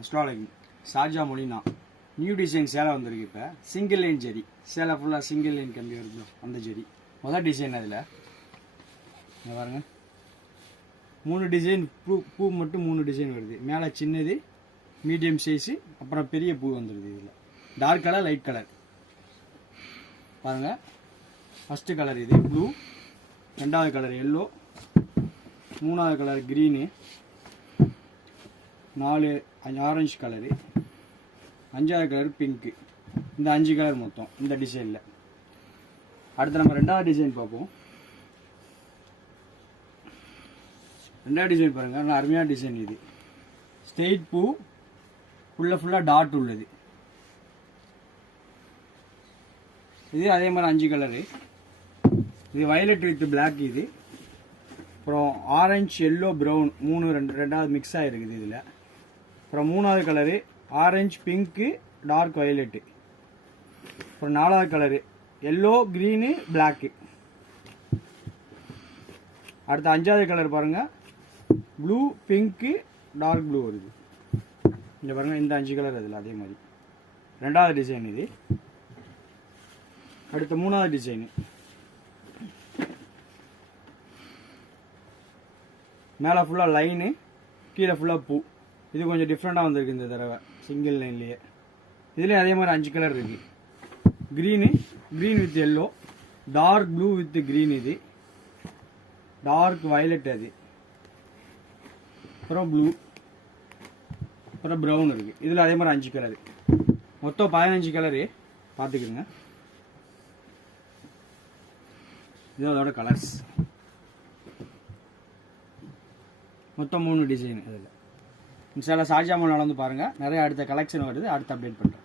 Astrology Sharjah மொழினா new design சேலை வந்திருக்கு. இப்போ சிங்கிள் லைன் ஜெரி சேலை ஃபுல்லாக சிங்கிள் லைன் கம்பி வருது. அந்த ஜெரி முதல் டிசைன். அதில் பாருங்க 3 டிசைன் பூ மட்டும் 3 டிசைன் வருது. மேலே சின்னது, மீடியம் சைஸு, அப்புறம் பெரிய பூ வந்துடுது. இதில் டார்க் கலர், லைட் கலர் பாருங்கள். ஃபஸ்ட்டு கலர் இது ப்ளூ, ரெண்டாவது கலர் எல்லோ, மூணாவது கலர் க்ரீனு, 4 ஆரஞ்சு கலரு, 5வது கலர் பிங்க்கு. இந்த 5 கலர் மொத்தம் இந்த டிசைனில். அடுத்து நம்ம 2வது டிசைன் பார்ப்போம். 2வது டிசைன் பாருங்கள், நல்லா அருமையான டிசைன். இது ஸ்ட்ரெயிட் பூ, ஃபுல்லாக டாட் உள்ளது. இது அதே மாதிரி 5 கலரு. இது வயலட் வித் பிளாக். இது அப்புறம் ஆரஞ்சு, எல்லோ, ப்ரௌன் 3 ரெண்டாவது மிக்ஸ் ஆகிருக்குது இதில். அப்புறம் 3வது colour orange, pink, dark violet. அப்புறம் 4வது கலரு எல்லோ, க்ரீனு, பிளாக்கு. அடுத்து 5வது கலர் பாருங்கள், ப்ளூ, பிங்க்கு, டார்க் ப்ளூ வருது. இங்கே பாருங்கள், இந்த 5 கலர் அதில் அதே மாதிரி 2வது டிசைன் இது. அடுத்து 3வது டிசைனு. மேலே ஃபுல்லாக லைனு, கீழே ஃபுல்லாக பூ. இது கொஞ்சம் டிஃப்ரெண்ட்டாக வந்திருக்கு இந்த தடவை, சிங்கிள் லைன்லேயே. இதுலேயும் அதே மாதிரி 5 கலர் இருக்குது. Green with yellow, dark blue with green, இது டார்க் வயலட், அது அப்புறம் ப்ளூ, அப்புறம் ப்ரௌன் இருக்குது. இதில் அதே மாதிரி 5 கலரு, மொத்தம் 15 கலரு பார்த்துக்குங்க. இது அதோட கலர்ஸ். மொத்தம் 3 டிசைன். அதில் இன்ஷால்லா ஷார்ஜா மால் நடந்து பாருங்கள். நிறைய அடுத்த கலெக்ஷன் வருது, அடுத்து அப்டேட் பண்ணுறேன்.